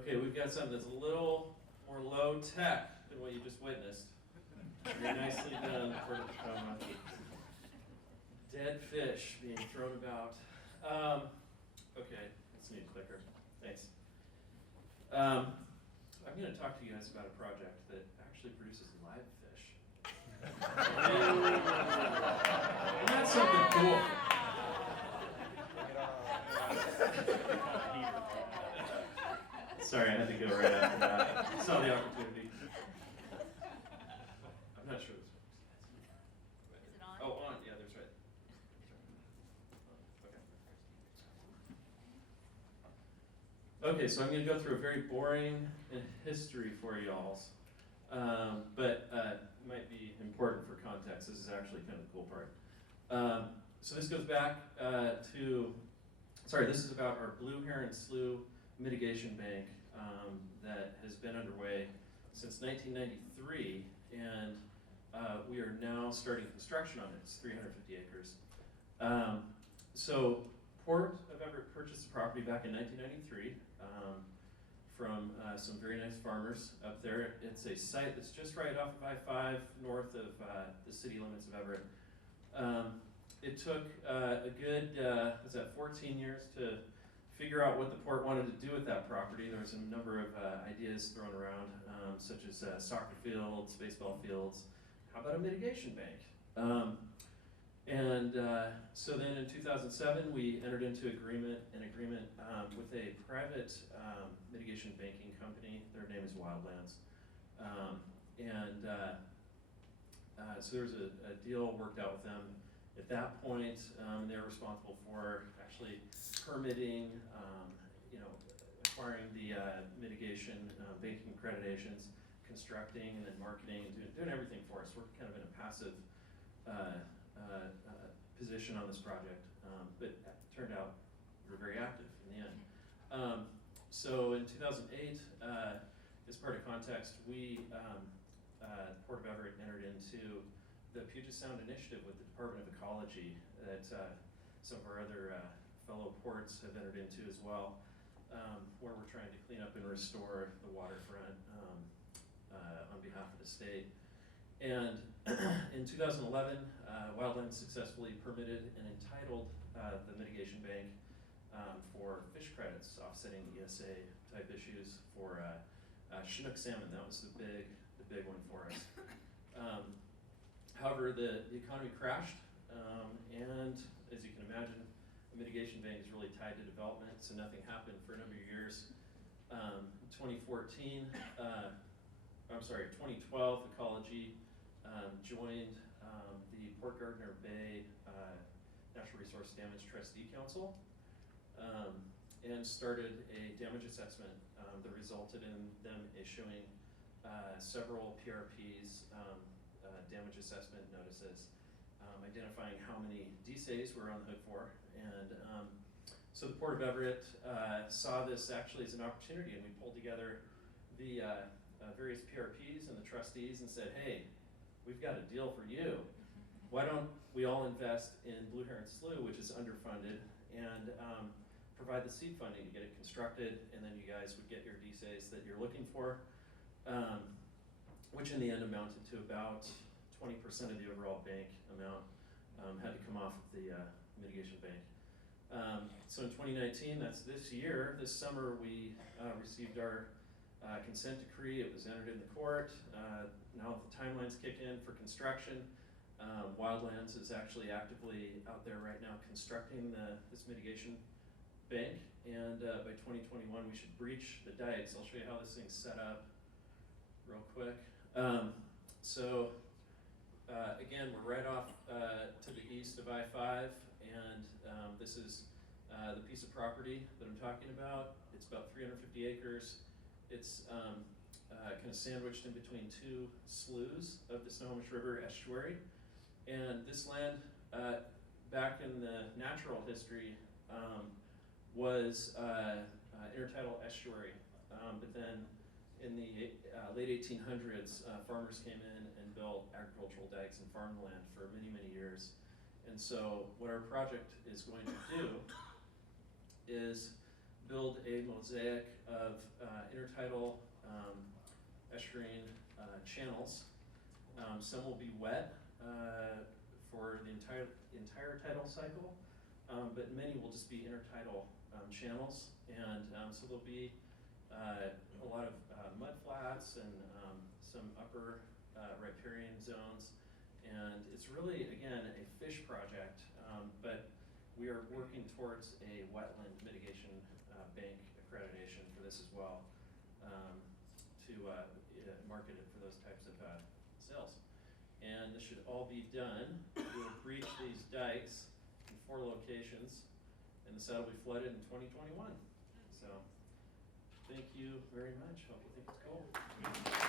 Okay, we've got something that's a little more low tech than what you just witnessed. Very nicely done for the Tacoma. Dead fish being thrown about. Okay, let's need a clicker. Thanks. I'm going to talk to you guys about a project that actually produces live fish. And that's something cool. Sorry, I had to go right after that. Saw the opportunity. I'm not sure this works. Is it on? Oh, on. Yeah, that's right. Okay, so I'm going to go through a very boring history for y'all, but might be important for context. This is actually kind of the cool part. So this goes back this is about our blue heron slough mitigation bank that has been underway since 1993, and we are now starting construction on it. It's 350 acres. So Port of Everett purchased the property back in 1993 from some very nice farmers up there. It's a site that's just right off of I-5 north of the city limits of Everett. It took a good, 14 years to figure out what the port wanted to do with that property. There was a number of ideas thrown around, such as soccer fields, baseball fields. How about a mitigation bank? So then in 2007, we entered into an agreement with a private mitigation banking company. Their name is Wildlands. So there was a deal worked out with them. At that point, they're responsible for actually permitting, acquiring the mitigation banking accreditations, constructing, and then marketing, and doing everything for us. We're kind of in a passive position on this project, but it turned out we were very active in the end. So in 2008, as part of context, we, the Port of Everett, entered into the Puget Sound Initiative with the Department of Ecology that some of our other fellow ports have entered into as well, where we're trying to clean up and restore the waterfront on behalf of the state. And in 2011, Wildlands successfully permitted and entitled the mitigation bank for fish credits, offsetting ESA type issues for Chinook salmon. That was the big one for us. However, the economy crashed, and as you can imagine, a mitigation bank is really tied to development, so nothing happened for a number of years. 2012, Ecology joined the Port Gardner Bay Natural Resource Damage Trustee Council and started a damage assessment that resulted in them issuing several PRPs, damage assessment notices, identifying how many DSAs we're on the hook for. And so the Port of Everett saw this actually as an opportunity, and we pulled together the various PRPs and the trustees and said, hey, we've got a deal for you. Why don't we all invest in Blue Heron Slough, which is underfunded, and provide the seed funding to get it constructed, and then you guys would get your DSAs that you're looking for, which in the end amounted to about 20% of the overall bank amount had to come off of the mitigation bank. So in 2019, that's this summer, we received our consent decree. It was entered in the court. Now the timelines kick in for construction. Wildlands is actually actively out there right now constructing this mitigation bank, and by 2021 we should breach the dikes. I'll show you how this thing's set up real quick. Again, we're right off to the east of I-5, and this is the piece of property that I'm talking about. It's about 350 acres. It's kind of sandwiched in between two sloughs of the Snohomish River estuary. And this land, back in the natural history, was intertidal estuary. But then in the late 1800s, farmers came in and built agricultural dikes and farmed land for many, many years. And so what our project is going to do is build a mosaic of intertidal estuarine channels. Some will be wet for the entire tidal cycle, but many will just be intertidal channels, and so there'll be a lot of mud flats and some upper riparian zones, and it's really, again, a fish project, but we are working towards a wetland mitigation bank accreditation for this as well, to market it for those types of sales. And this should all be done. We'll breach these dikes in 4 locations, and the site will be flooded in 2021. So, thank you very much. Hope you think it's cool.